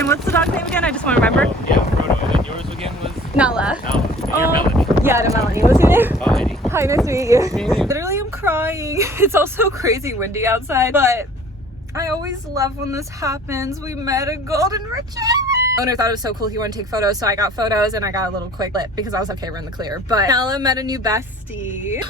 And what's the dog's name again? I just want to remember. Oh, yeah, Frodo. And yours again was? Nala. Nala. And you're Melanie. Yeah, to Melanie. What's your name? Oh, Eddie. Hi, nice to meet you. Literally, I'm crying. It's also crazy windy outside, but I always love when this happens. We met a golden retriever. Owner thought it was so cool he wanted to take photos, so I got photos and I got a little quick clip because I was okay, we're in the clear. But Nala met a new bestie.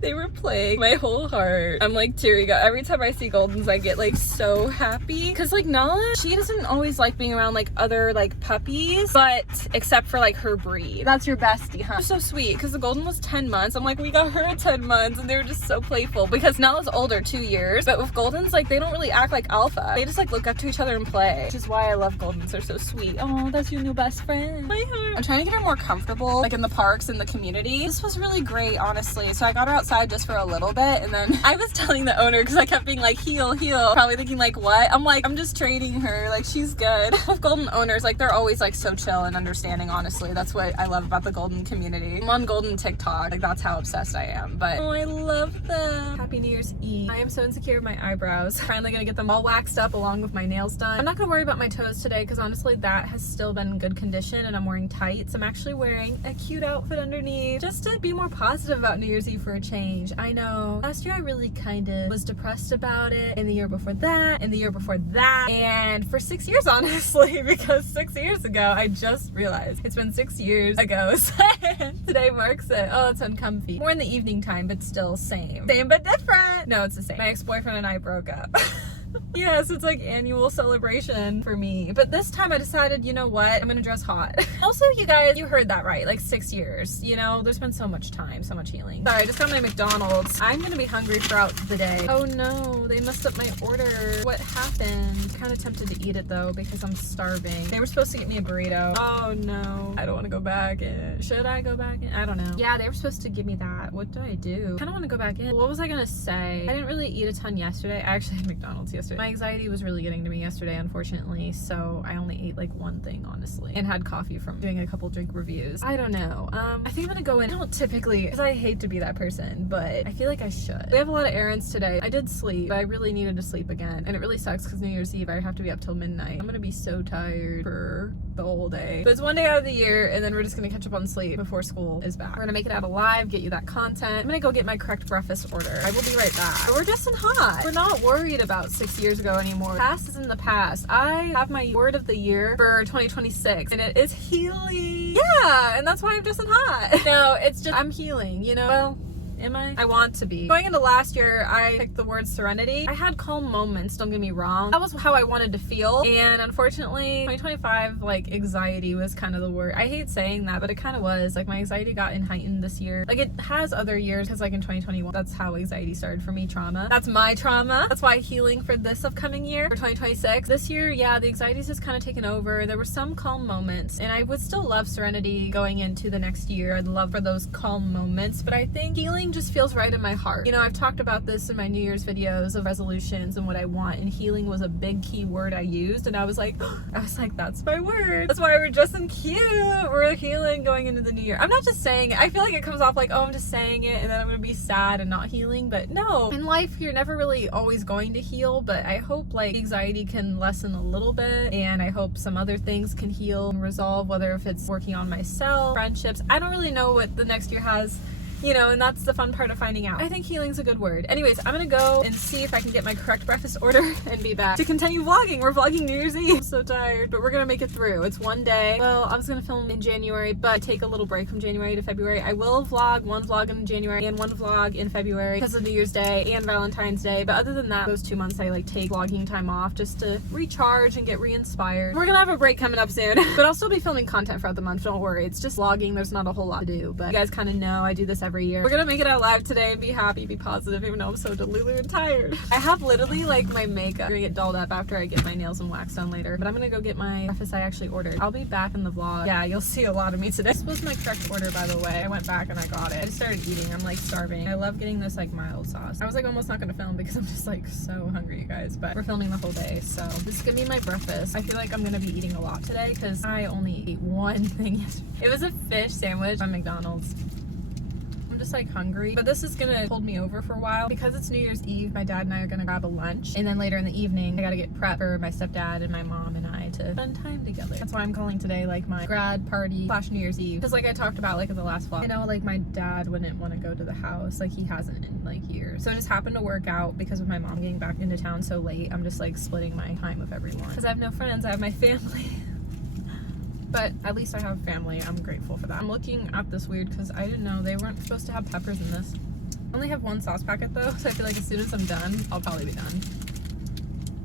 They were playing my whole heart. I'm like teary. Every time I see Goldens, I get like so happy because like Nala, she doesn't always like being around like other like puppies, but except for like her breed. That's your bestie, huh? So sweet because the Golden was 10 months. I'm like, we got her at 10 months and they were just so playful because Nala's older, 2 years, but with Goldens, like they don't really act like alpha. They just like look up to each other and play, which is why I love Goldens. They're so sweet. Oh, that's your new best friend. My heart. I'm trying to get her more comfortable like in the parks and the community. This was really great, honestly. So I got her outside just for a little bit and then I was telling the owner because I kept being like heel, probably thinking like what? I'm like, I'm just training her, like she's good. With Golden owners, like they're always like so chill and understanding, honestly. That's what I love about the Golden community. I'm on Golden TikTok, like that's how obsessed I am. But oh, I love them. Happy New Year's Eve. I am so insecure of my eyebrows. Finally gonna get them all waxed up along with my nails done. I'm not gonna worry about my toes today because honestly that has still been in good condition and I'm wearing tights. I'm actually wearing a cute outfit underneath just to be more positive about New Year's Eve for a change. I know last year I really kind of was depressed about it, and the year before that, and the year before that, and for 6 years honestly, because 6 years ago I just realized it's been 6 years ago. Today marks it. Oh, it's uncomfy. More in the evening time, but still same but different. No, it's the same. My ex-boyfriend and I broke up. Yes, it's like annual celebration for me. But this time I decided, you know what? I'm gonna dress hot. Also, you guys, you heard that right. Like 6 years. You know, there's been so much time, so much healing. Sorry, I just got my McDonald's. I'm gonna be hungry throughout the day. Oh no, they messed up my order. What happened? Kind of tempted to eat it though because I'm starving. They were supposed to get me a burrito. Oh no. I don't want to go back in. Should I go back in? I don't know. Yeah, they were supposed to give me that. What do I do? I kind of want to go back in. What was I gonna say? I didn't really eat a ton yesterday. I actually had McDonald's yesterday. My anxiety was really getting to me yesterday, unfortunately, so I only ate like one thing, honestly, and had coffee from doing a couple drink reviews. I don't know. I think I'm gonna go in. I don't typically, because I hate to be that person, but I feel like I should. We have a lot of errands today. I did sleep, but I really needed to sleep again, and it really sucks because New Year's Eve I have to be up till midnight. I'm gonna be so tired for the whole day. But it's one day out of the year, and then we're just gonna catch up on sleep before school is back. We're gonna make it out alive, get you that content. I'm gonna go get my correct breakfast order. I will be right back. But we're just in hot. We're not worried about 6 years ago anymore. Past is in the past. I have my word of the year for 2026 and it is healing. Yeah, and that's why I'm just in hot. No, it's just I'm healing, you know. Well, am I? I want to be. Going into last year, I picked the word serenity. I had calm moments, don't get me wrong. That was how I wanted to feel. And unfortunately, 2025, like anxiety was kind of the word. I hate saying that, but it kind of was. Like my anxiety got heightened this year. Like it has other years because like in 2021, that's how anxiety started for me, trauma. That's my trauma. That's why healing for this upcoming year, for 2026. This year, yeah, the anxiety's just kind of taken over. There were some calm moments and I would still love serenity going into the next year. I'd love for those calm moments, but I think healing just feels right in my heart. You know, I've talked about this in my New Year's videos of resolutions and what I want, and healing was a big key word I used, and I was like, that's my word. That's why we're dressing cute. We're healing going into the new year. I'm not just saying it. I feel like it comes off like, oh, I'm just saying it and then I'm gonna be sad and not healing, but no. In life, you're never really always going to heal, but I hope like anxiety can lessen a little bit, and I hope some other things can heal and resolve, whether if it's working on myself, friendships. I don't really know what the next year has, you know, and that's the fun part of finding out. I think healing's a good word. Anyways, I'm gonna go and see if I can get my correct breakfast order and be back to continue vlogging. We're vlogging New Year's Eve. I'm so tired, but we're gonna make it through. It's one day. Well, I was gonna film in January, but take a little break from January to February. I will vlog one vlog in January and one vlog in February because of New Year's Day and Valentine's Day. But other than that, those 2 months I like take vlogging time off just to recharge and get re-inspired. We're gonna have a break coming up soon, but I'll still be filming content throughout the month. Don't worry. It's just vlogging. There's not a whole lot to do, but you guys kind of know I do this every year. We're gonna make it out live today and be happy, be positive, even though I'm so delulu and tired. I have literally like my makeup gonna get dolled up after I get my nails and wax done later, but I'm gonna go get my breakfast I actually ordered. I'll be back in the vlog. Yeah, you'll see a lot of me today. This was my correct order, by the way. I went back and I got it. I just started eating. I'm like starving. I love getting this like mild sauce. I was like almost not gonna film because I'm just like so hungry, you guys, but we're filming the whole day, so this is gonna be my breakfast. I feel like I'm gonna be eating a lot today because I only ate one thing yesterday. It was a fish sandwich from McDonald's. just like hungry, but this is gonna hold me over for a while because it's New Year's Eve. My dad and I are gonna grab a lunch, and then later in the evening I gotta get prep for my stepdad and my mom and I to spend time together. That's why I'm calling today like my grad party / New Year's Eve, because like I talked about like in the last vlog, I know like my dad wouldn't want to go to the house, like he hasn't in like years, so it just happened to work out because of my mom getting back into town so late. I'm just like splitting my time with everyone because I have no friends, I have my family. But at least I have family. I'm grateful for that. I'm looking at this weird because I didn't know they weren't supposed to have peppers in this. I only have one sauce packet though, so I feel like as soon as I'm done, I'll probably be done.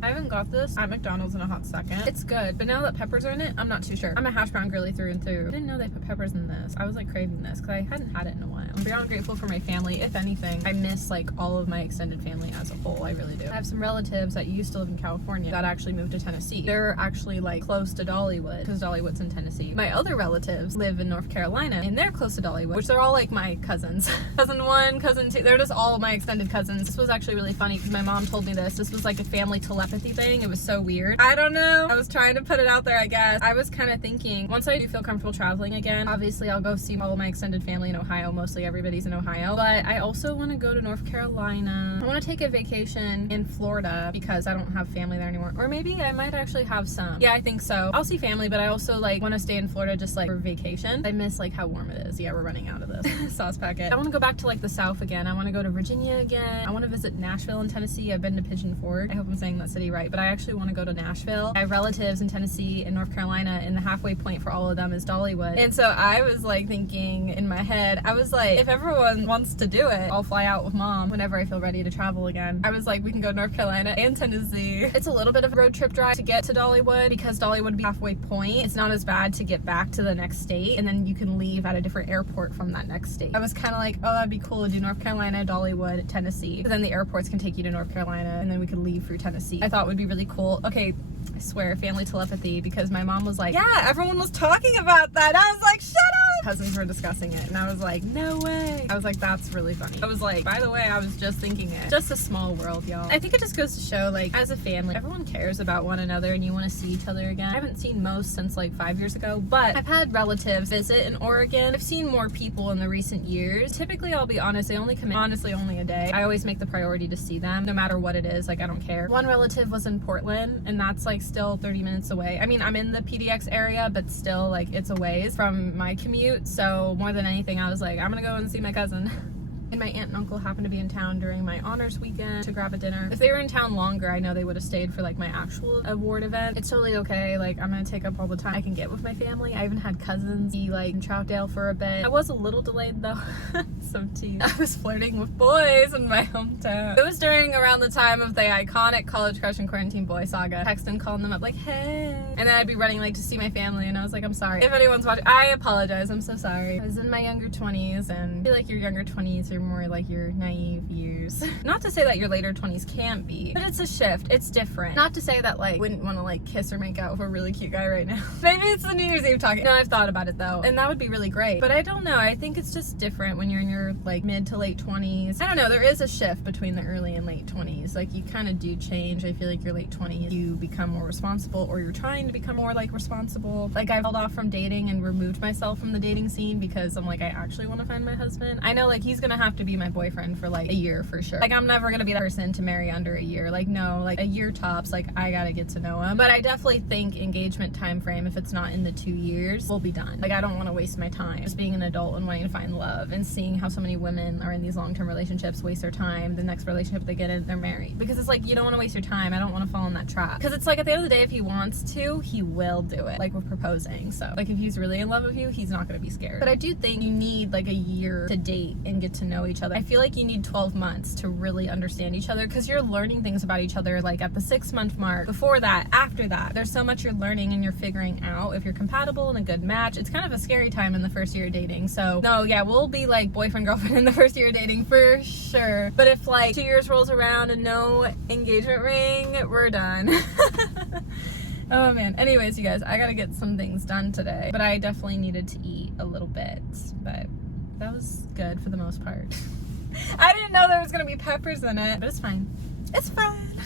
I haven't got this at McDonald's in a hot second. It's good, but now that peppers are in it, I'm not too sure. I'm a hash brown girly through and through. I didn't know they put peppers in this. I was like craving this because I hadn't had it in a while. I'm beyond grateful for my family. If anything, I miss like all of my extended family as a whole. I really do. I have some relatives that used to live in California that actually moved to Tennessee. They're actually like close to Dollywood because Dollywood's in Tennessee. My other relatives live in North Carolina and they're close to Dollywood, which they're all like my cousins. Cousin 1, cousin 2, they're just all my extended cousins. This was actually really funny because my mom told me this. This was like a family telepathy thing. It was so weird. I don't know. I was trying to put it out there, I guess. I was kind of thinking, once I do feel comfortable traveling again, obviously I'll go see all of my extended family in Ohio. Mostly everybody's in Ohio. But I also want to go to North Carolina. I want to take a vacation in Florida because I don't have family there anymore. Or maybe I might actually have some. Yeah, I think so. I'll see family, but I also like want to stay in Florida just like for vacation. I miss like how warm it is. Yeah, we're running out of this sauce packet. I want to go back to like the South again. I want to go to Virginia again. I want to visit Nashville in Tennessee. I've been to Pigeon Forge. I hope I'm saying that city right, but I actually want to go to Nashville. I have relatives in Tennessee and North Carolina, and the halfway point for all of them is Dollywood. And so I was like thinking in my head, I was like, if everyone wants to do it, I'll fly out with mom whenever I feel ready to travel again. I was like, we can go to North Carolina and Tennessee. It's a little bit of a road trip drive to get to Dollywood because Dollywood would be halfway point. It's not as bad to get back to the next state, and then you can leave at a different airport from that next state. I was kind of like, oh, that'd be cool to do North Carolina, Dollywood, Tennessee. But then the airports can take you to North Carolina, and then we could leave through Tennessee. I thought it would be really cool. Okay, I swear, family telepathy, because my mom was like, yeah, everyone was talking about that. I was like, shut up! Cousins were discussing it, and I was like, no way. I was like, that's really funny. I was like, by the way, I was just thinking it. Just a small world, y'all. I think it just goes to show, like, as a family, everyone cares about one another, and you want to see each other again. I haven't seen most since like 5 years ago, but I've had relatives visit in Oregon. I've seen more people in the recent years. Typically, I'll be honest, they only come in honestly only a day. I always make the priority to see them, no matter what it is. Like, I don't care. One relative was in Portland, and that's like still 30 minutes away. I mean, I'm in the PDX area, but still like it's a ways from my commute. So more than anything, I was like, I'm gonna go and see my cousin. And my aunt and uncle happened to be in town during my honors weekend to grab a dinner. If they were in town longer, I know they would have stayed for like my actual award event. It's totally okay. Like, I'm gonna take up all the time I can get with my family. I even had cousins be like in Troutdale for a bit. I was a little delayed though. Some tea. I was flirting with boys in my hometown. It was during around the time of the iconic College Crush and Quarantine Boy saga. Texting, calling them up like, hey. And then I'd be running like to see my family, and I was like, I'm sorry. If anyone's watching, I apologize. I'm so sorry. I was in my younger 20s, and I feel like your younger 20s are more like your naive years. Not to say that your later 20s can't be, but it's a shift. It's different. Not to say that like wouldn't want to like kiss or make out with a really cute guy right now. Maybe it's the New Year's Eve talking. No, I've thought about it though, and that would be really great. But I don't know. I think it's just different when you're in your like mid to late 20s. I don't know. There is a shift between the early and late 20s. Like, you kind of do change. I feel like your late 20s, you become more responsible, or you're trying to become more like responsible. Like, I've held off from dating and removed myself from the dating scene because I'm like, I actually want to find my husband. I know like he's gonna have to be my boyfriend for like a year for sure. Like, I'm never gonna be that person to marry under a year. Like, no, like a year tops. Like, I gotta get to know him. But I definitely think engagement time frame, if it's not in the 2 years, we'll be done. Like, I don't want to waste my time just being an adult and wanting to find love and seeing how so many women are in these long-term relationships, waste their time. The next relationship they get in, they're married. Because it's like, you don't want to waste your time. I don't want to fall in that trap. Because it's like, at the end of the day, if he wants to, he will do it. Like, with proposing. So like, if he's really in love with you, he's not gonna be scared. But I do think you need like a year to date and get to know each other. I feel like you need 12 months to really understand each other, because you're learning things about each other like at the 6-month mark, before that, after that. There's so much you're learning and you're figuring out if you're compatible and a good match. It's kind of a scary time in the first year of dating. So no, yeah, we'll be like boyfriend, girlfriend in the first year of dating for sure. But if like 2 years rolls around and no engagement ring, we're done. Oh man. Anyways, you guys, I gotta get some things done today, but I definitely needed to eat a little bit, but that was good for the most part. I didn't know there was gonna be peppers in it, but it's fine. It's fine.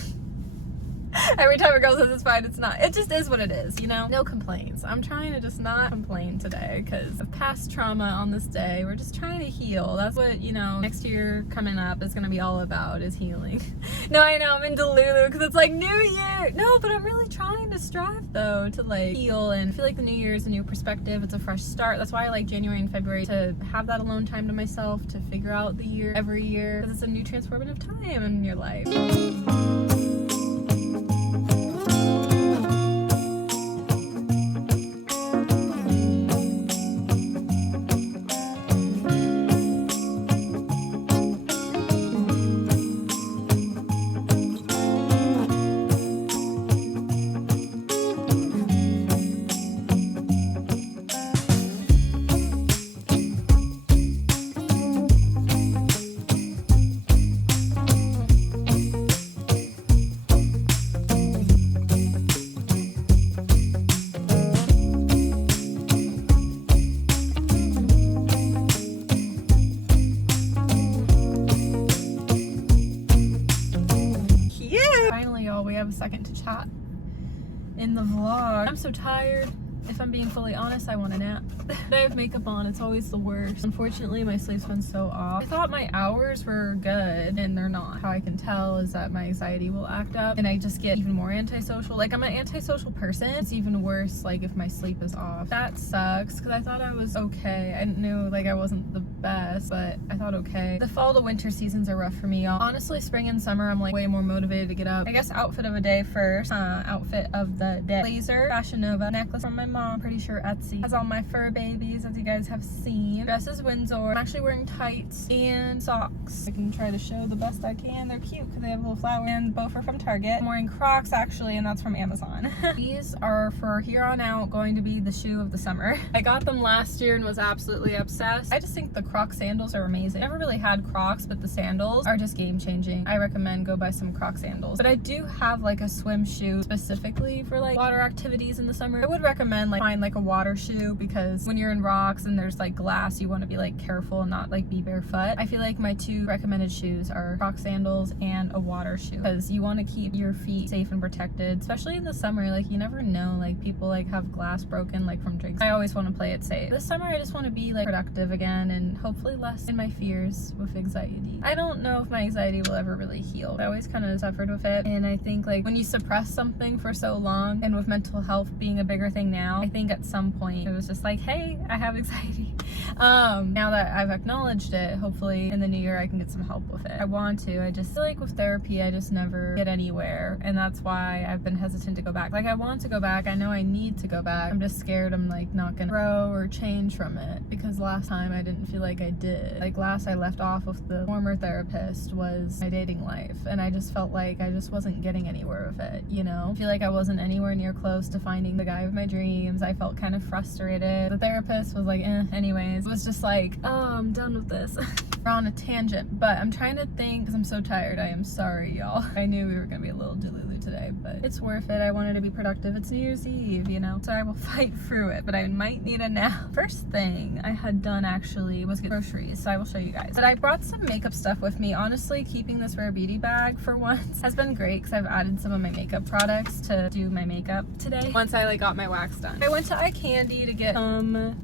Every time a girl says it's fine, it's not. It just is what it is, you know? No complaints. I'm trying to just not complain today because of past trauma on this day. We're just trying to heal. That's what, you know, next year coming up is going to be all about, is healing. No, I know, I'm in Delulu because it's like New Year. No, but I'm really trying to strive, though, to like heal and feel like the New Year is a new perspective. It's a fresh start. That's why I like January and February, to have that alone time to myself, to figure out the year every year, because it's a new transformative time in your life. Second to chat in the vlog. I'm so tired. If I'm being fully honest, I want a nap. I have makeup on, it's always the worst. Unfortunately, my sleep's been so off. I thought my hours were good, and they're not. How I can tell is that my anxiety will act up, and I just get even more antisocial. Like, I'm an antisocial person. It's even worse, like, if my sleep is off. That sucks, because I thought I was okay. I knew, like, I wasn't the best, but I thought okay. The fall to winter seasons are rough for me, y'all. Honestly, spring and summer, I'm, like, way more motivated to get up. I guess outfit of a day first. Outfit of the day. Blazer, Fashion Nova, necklace from my mom. Pretty sure Etsy. Has all my fur babies, as you guys have seen. Dress is Windsor. I'm actually wearing tights and socks. I can try to show the best I can. They're cute because they have little flowers, and both are from Target. I'm wearing Crocs actually, and that's from Amazon. These are for here on out going to be the shoe of the summer. I got them last year and was absolutely obsessed. I just think the Croc sandals are amazing. I never really had Crocs, but the sandals are just game changing. I recommend go buy some Croc sandals. But I do have like a swim shoe specifically for like water activities in the summer. I would recommend like find like a water shoe, because when you're in rocks and there's like glass, you want to be like careful and not like be barefoot. I feel like my two recommended shoes are Croc sandals and a water shoe, because you want to keep your feet safe and protected, especially in the summer. Like, you never know, like people like have glass broken like from drinks. I always want to play it safe. This summer I just want to be like productive again, and hopefully less in my fears with anxiety. I don't know if my anxiety will ever really heal. I always kind of suffered with it, and I think like when you suppress something for so long, and with mental health being a bigger thing now, I think at some point it was just like, hey, I have anxiety. Now that I've acknowledged it, hopefully in the new year I can get some help with it. I want to. I just feel like with therapy I just never get anywhere, and that's why I've been hesitant to go back. Like, I want to go back, I know I need to go back. I'm just scared I'm like not gonna grow or change from it, because last time I didn't feel like I did. Like, last I left off with the former therapist was my dating life, and I just felt like I just wasn't getting anywhere with it, you know? I feel like I wasn't anywhere near close to finding the guy of my dreams. I felt kind of frustrated. The therapist was like, anyways. It was just like, oh, I'm done with this. We're on a tangent, but I'm trying to think, because I'm so tired. I am sorry, y'all. I knew we were gonna be a little delulu today, but it's worth it. I wanted to be productive. It's New Year's Eve, you know? So I will fight through it, but I might need a nap. First thing I had done actually was get groceries, so I will show you guys. But I brought some makeup stuff with me. Honestly, keeping this Rare Beauty bag for once has been great, because I've added some of my makeup products to do my makeup today once I like got my wax done. I went to iCandy to get some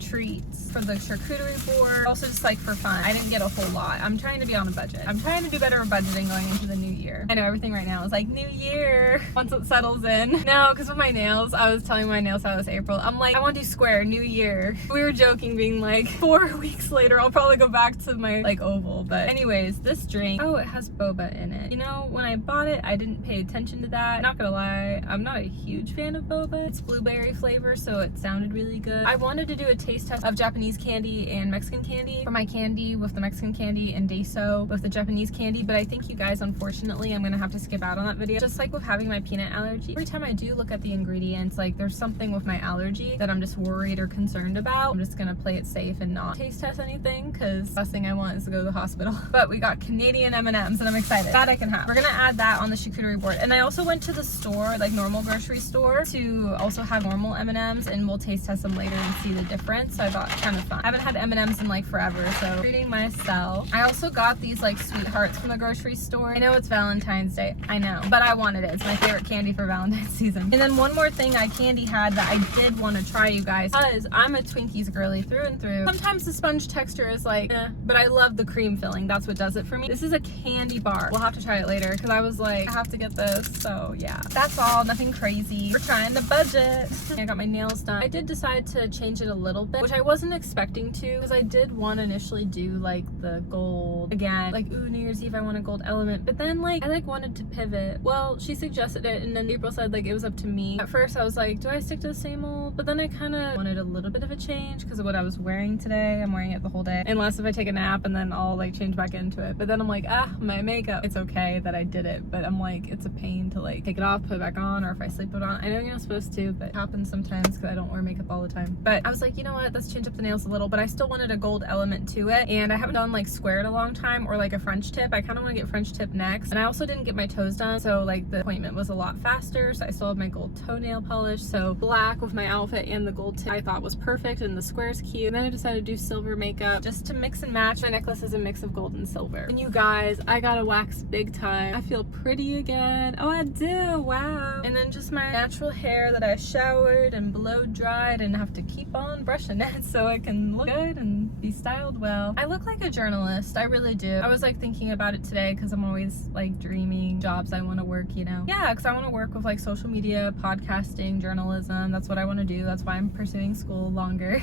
treats for the charcuterie board, also just like for fun. I didn't get a whole lot. I'm trying to be on a budget. I'm trying to do better with budgeting going into the new year. I know everything right now is like New Year once it settles in. No, because with my nails, I was telling my nail stylist April, I'm like, I want to do square, New Year. We were joking, being like 4 weeks later I'll probably go back to my like oval. But anyways, this drink, oh, it has boba in it. You know, when I bought it I didn't pay attention to that. Not gonna lie, I'm not a huge fan of boba. It's blueberry flavor, so it sounded really good. I wanted to do a taste test of Japanese candy and Mexican candy for my candy with the Mexican candy and Daiso with the Japanese candy, but I think you guys, unfortunately, I'm gonna have to skip out on that video. Just like with having my peanut allergy, every time I do look at the ingredients, like there's something with my allergy that I'm just worried or concerned about. I'm just gonna play it safe and not taste test anything, because last thing I want is to go to the hospital. But we got Canadian M&Ms, and I'm excited. That I can have. We're gonna add that on the charcuterie board. And I also went to the store, like normal grocery store, to also have normal M&Ms, and we'll taste test them later and see the difference. it, so I thought kind of fun. I haven't had M&Ms in like forever, so treating myself. I also got these like sweethearts from the grocery store. I know it's Valentine's Day, I know, but I wanted it. It's my favorite candy for Valentine's season. And then one more thing candy had that I did want to try, you guys, because I'm a Twinkies girly through and through. Sometimes the sponge texture is like, but I love the cream filling. That's what does it for me. This is a candy bar. We'll have to try it later because I was like, I have to get this. So yeah, that's all. Nothing crazy. We're trying to budget. I got my nails done. I did decide to change it a little bit, which I wasn't expecting to, because I did want to initially do like the gold again, like, ooh, New Year's Eve I want a gold element, but then like I like wanted to pivot. Well, she suggested it, and then April said like it was up to me. At first I was like, do I stick to the same old? But then I kind of wanted a little bit of a change because of what I was wearing today. I'm wearing it the whole day, unless if I take a nap, and then I'll like change back into it. But then I'm like, my makeup, it's okay that I did it, but I'm like, it's a pain to like take it off, put it back on, or if I sleep it on. I know you're not supposed to, but it happens sometimes because I don't wear makeup all the time. But I was like, you know what, let's change up the nails a little, but I still wanted a gold element to it, and I haven't done like squared a long time, or like a French tip. I kind of want to get French tip next, and I also didn't get my toes done, so like the appointment was a lot faster, so I still have my gold toenail polish. So black with my outfit and the gold tip I thought was perfect, and the square's cute. And then I decided to do silver makeup just to mix and match. My necklace is a mix of gold and silver. And you guys, I got a wax big time. I feel pretty again. Oh, I do. Wow. And then just my natural hair that I showered and blow dried and have to keep on brushing it so I can look good and be styled well. I look like a journalist. I really do. I was like thinking about it today because I'm always like dreaming jobs I want to work, you know? Yeah, because I want to work with like social media, podcasting, journalism. That's what I want to do. That's why I'm pursuing school longer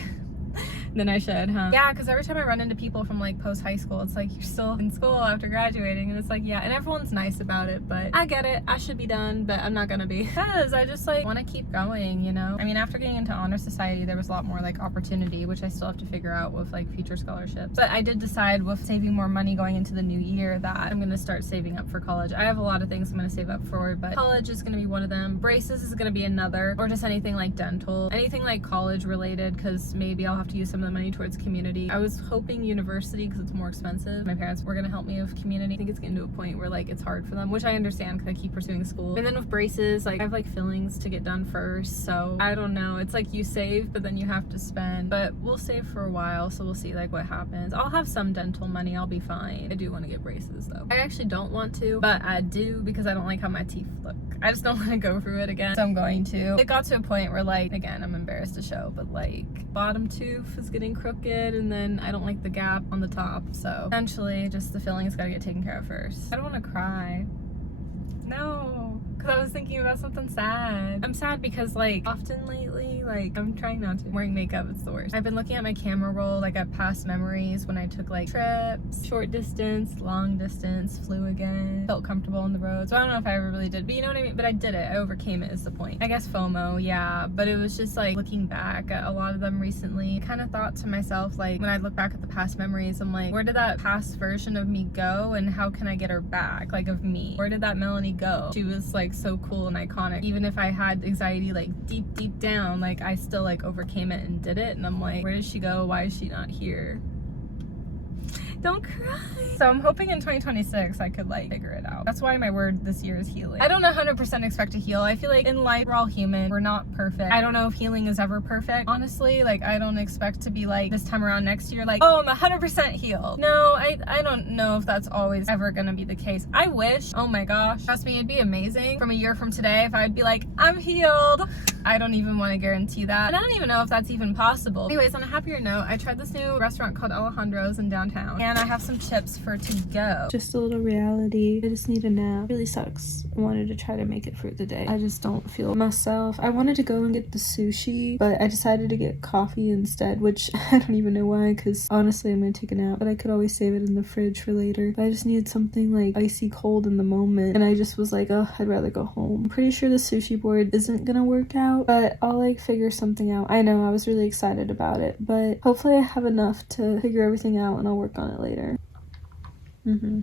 than I should, huh? Yeah, because every time I run into people from like post high school, it's like, you're still in school after graduating, and it's like, yeah, and everyone's nice about it, but I get it. I should be done, but I'm not gonna be, because I just like want to keep going, you know? I mean, after getting into honor society, there was a lot more like opportunity, which I still have to figure out with like future scholarships. But I did decide with saving more money going into the new year that I'm gonna start saving up for college. I have a lot of things I'm gonna save up for, but college is gonna be one of them. Braces is gonna be another, or just anything like dental, anything like college related, because maybe I'll have to use some of the money towards community. I was hoping university because it's more expensive. My parents were gonna help me with community. I think it's getting to a point where like it's hard for them, which I understand because I keep pursuing school. And then with braces, like I have like fillings to get done first, so I don't know. It's like you save, but then you have to spend. But we'll save for a while, so we'll see like what happens. I'll have some dental money. I'll be fine. I do want to get braces though. I actually don't want to, but I do because I don't like how my teeth look. I just don't want to go through it again, so I'm going to. It got to a point where like, again, I'm embarrassed to show, but like bottom tooth is getting crooked, and then I don't like the gap on the top, so eventually just the filling's gotta get taken care of first. I don't want to cry. No, because I was thinking about something sad. I'm sad because like often lately, like I'm trying not to. Wearing makeup, it's the worst. I've been looking at my camera roll, like at past memories when I took like trips, short distance, long distance, flew again, felt comfortable on the road. So I don't know if I ever really did, but you know what I mean? But I did it. I overcame it is the point. I guess FOMO, yeah, but it was just like looking back at a lot of them recently, I kind of thought to myself, like when I look back at the past memories, I'm like, where did that past version of me go, and how can I get her back? Like of me, where did that Melanie go? She was like so cool and iconic. Even if I had anxiety like deep down, like I still like overcame it and did it, and I'm like, where did she go? Why is she not here? Don't cry. So I'm hoping in 2026 I could like figure it out. That's why my word this year is healing. I don't 100% expect to heal. I feel like in life we're all human. We're not perfect. I don't know if healing is ever perfect. Honestly, like I don't expect to be like this time around next year like, oh, I'm 100% healed. No, I don't know if that's always ever gonna be the case. I wish, oh my gosh, trust me, it'd be amazing from a year from today if I'd be like, I'm healed. I don't even want to guarantee that. And I don't even know if that's even possible. Anyways, on a happier note, I tried this new restaurant called Alejandro's in downtown, and I have some chips for to go. Just a little reality. I just need a nap. It really sucks. I wanted to try to make it through the day. I just don't feel myself. I wanted to go and get the sushi, but I decided to get coffee instead, which I don't even know why, because honestly I'm gonna take a nap, but I could always save it in the fridge for later. But I just needed something like icy cold in the moment, and I just was like, oh, I'd rather go home. I'm pretty sure the sushi board isn't gonna work out, but I'll like figure something out. I know, I was really excited about it, but hopefully I have enough to figure everything out and I'll work on it later.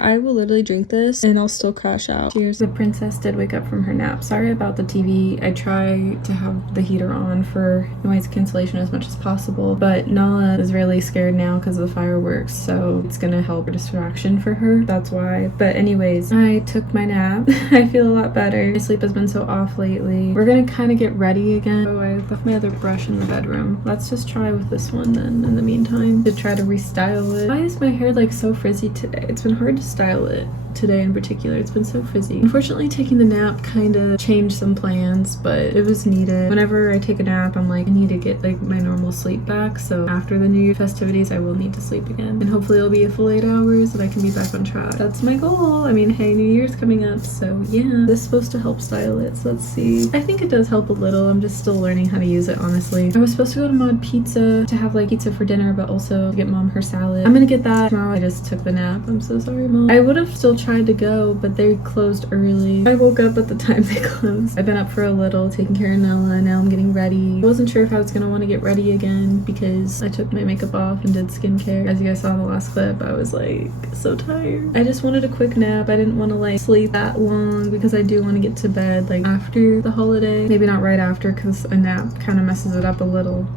I will literally drink this and I'll still crash out. Cheers. The princess did wake up from her nap. Sorry about the TV. I try to have the heater on for noise cancellation as much as possible, but Nala is really scared now because of the fireworks, so it's gonna help a distraction for her. That's why. But anyways, I took my nap. I feel a lot better. My sleep has been so off lately. We're gonna kind of get ready again. Oh, I left my other brush in the bedroom. Let's just try with this one then in the meantime to try to restyle it. Why is my hair like so frizzy today? It's been hard to style it today in particular. It's been so frizzy. Unfortunately, taking the nap kind of changed some plans, but it was needed. Whenever I take a nap, I'm like, I need to get like my normal sleep back, so after the New Year festivities I will need to sleep again, and hopefully it'll be a full 8 hours and I can be back on track. That's my goal. I mean, hey, New Year's coming up, so yeah, this is supposed to help style it, so let's see. I think it does help a little. I'm just still learning how to use it, honestly. I was supposed to go to Mod Pizza to have like pizza for dinner, but also to get mom her salad. I'm gonna get that tomorrow. I just took the nap. I'm so sorry, mom. I would have still tried to go, but they closed early. I woke up at the time they closed. I've been up for a little, taking care of Nella, and now I'm getting ready. I wasn't sure if I was gonna want to get ready again because I took my makeup off and did skincare. As you guys saw in the last clip, I was like so tired. I just wanted a quick nap. I didn't want to like sleep that long because I do want to get to bed like after the holiday. Maybe not right after because a nap kind of messes it up a little.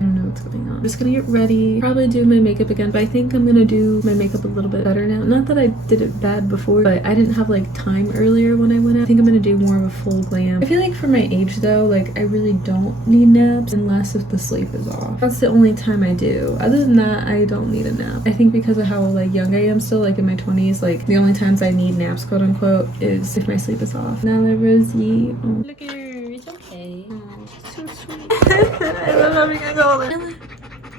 I don't know what's going on. I'm just gonna get ready, probably do my makeup again, but I think I'm gonna do my makeup a little bit better now. Not that I did it bad before, but I didn't have like time earlier when I went out. I think I'm gonna do more of a full glam. I feel like for my age though, like I really don't need naps unless if the sleep is off. That's the only time I do. Other than that, I don't need a nap. I think because of how like young I am still, like in my 20s, like the only times I need naps, quote unquote, is if my sleep is off. Now that Rosie, oh. Look at her, it's okay. Oh, so sweet. I love having a golden.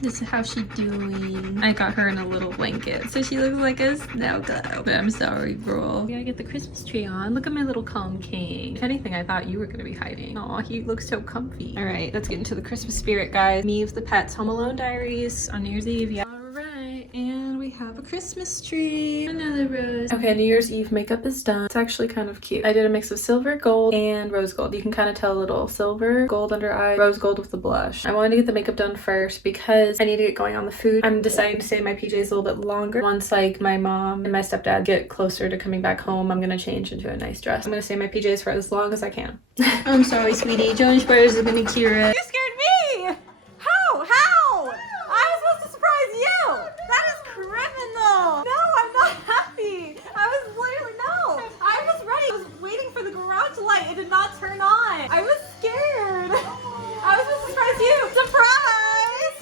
This is how she doing. I got her in a little blanket, so she looks like a snow globe. But I'm sorry, girl. We gotta get the Christmas tree on. Look at my little calm king. If anything, I thought you were gonna be hiding. Aw, he looks so comfy. All right, let's get into the Christmas spirit, guys. Me with the Pets Home Alone Diaries on New Year's Eve. Yeah. All right, and we have a Christmas tree. Another rose. Okay, New Year's Eve makeup is done. It's actually kind of cute. I did a mix of silver, gold, and rose gold. You can kind of tell a little silver, gold under eye, rose gold with the blush. I wanted to get the makeup done first because I need to get going on the food. I'm deciding to stay in my PJs a little bit longer. Once like my mom and my stepdad get closer to coming back home, I'm gonna change into a nice dress. I'm gonna stay in my PJs for as long as I can. I'm sorry, sweetie. Jonas Brothers is gonna cure it. You scared me! How? I was supposed to surprise you! That is criminal! No, I'm not happy! I was literally, no! I was ready. I was waiting for the garage light. It did not turn on. I was scared. I was supposed to surprise you. Surprise!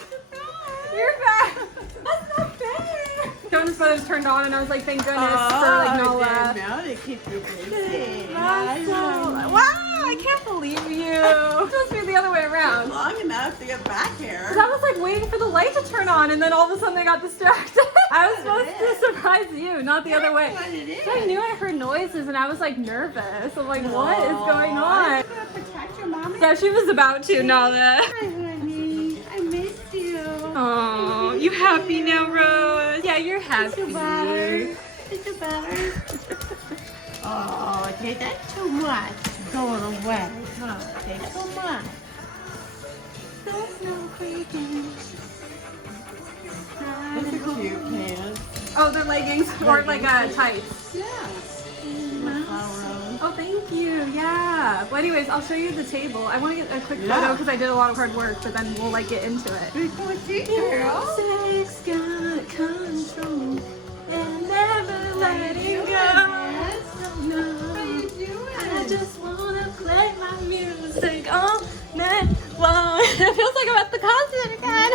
You're back. That's not fair. Jonas Brothers turned on and I was like, thank goodness for like Nola. Now they keep you busy. Wow, I can't believe you. It's supposed to be the other way around. Long enough to get back here. Cause I was like waiting for the light to turn on and then all of a sudden I got distracted. I was supposed to surprise you, not the other way. What it is. So I knew I heard noises and I was like nervous. I'm like, what is going on? You gotta protect your mom. Yeah, she was about to, Nala. Hi, honey. I missed you. Oh, you happy now, Rose? Yeah, you're happy. It's better. Oh, okay, that's too much. Going away. Huh? Okay, so much. That's no creepy. These are cute pants. Oh, they're leggings or like tights. Yes. Oh, thank you. Yeah. Well, anyways, I'll show you the table. I want to get a quick photo Yeah. because I did a lot of hard work, but then we'll like get into it. Girl. Sex got control and never letting go. I just wanna play my music all night long. It feels like I'm at the concert again.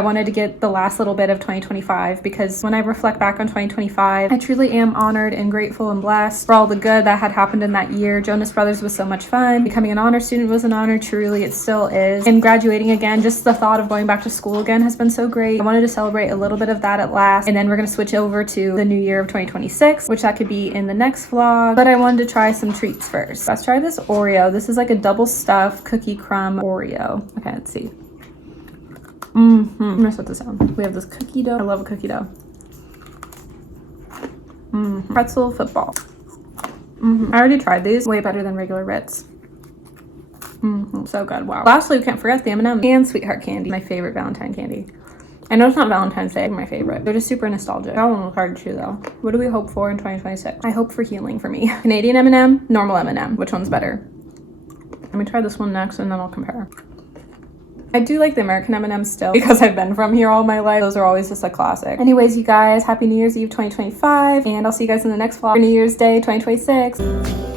I wanted to get the last little bit of 2025 because when I reflect back on 2025, I truly am honored and grateful and blessed for all the good that had happened in that year. Jonas Brothers was so much fun. Becoming an honor student was an honor. Truly, it still is. And graduating again, just the thought of going back to school again has been so great. I wanted to celebrate a little bit of that at last. And then we're going to switch over to the new year of 2026, which that could be in the next vlog. But I wanted to try some treats first. Let's try this Oreo. This is like a double stuffed cookie crumb Oreo. Okay, let's see. I'm gonna set this down. We have this cookie dough. I love a cookie dough. Pretzel football. I already tried these. Way better than regular Ritz. So good. Wow. Lastly, we can't forget the M&M and sweetheart candy. My favorite Valentine candy. I know it's not Valentine's Day, my favorite. They're just super nostalgic. That one was hard to chew though. What do we hope for in 2026? I hope for healing for me. Canadian M&M, normal M&M. Which one's better? Let me try this one next and then I'll compare. I do like the American M&M still because I've been from here all my life. Those are always just a classic. Anyways, you guys, happy New Year's Eve 2025 and I'll see you guys in the next vlog for New Year's Day 2026.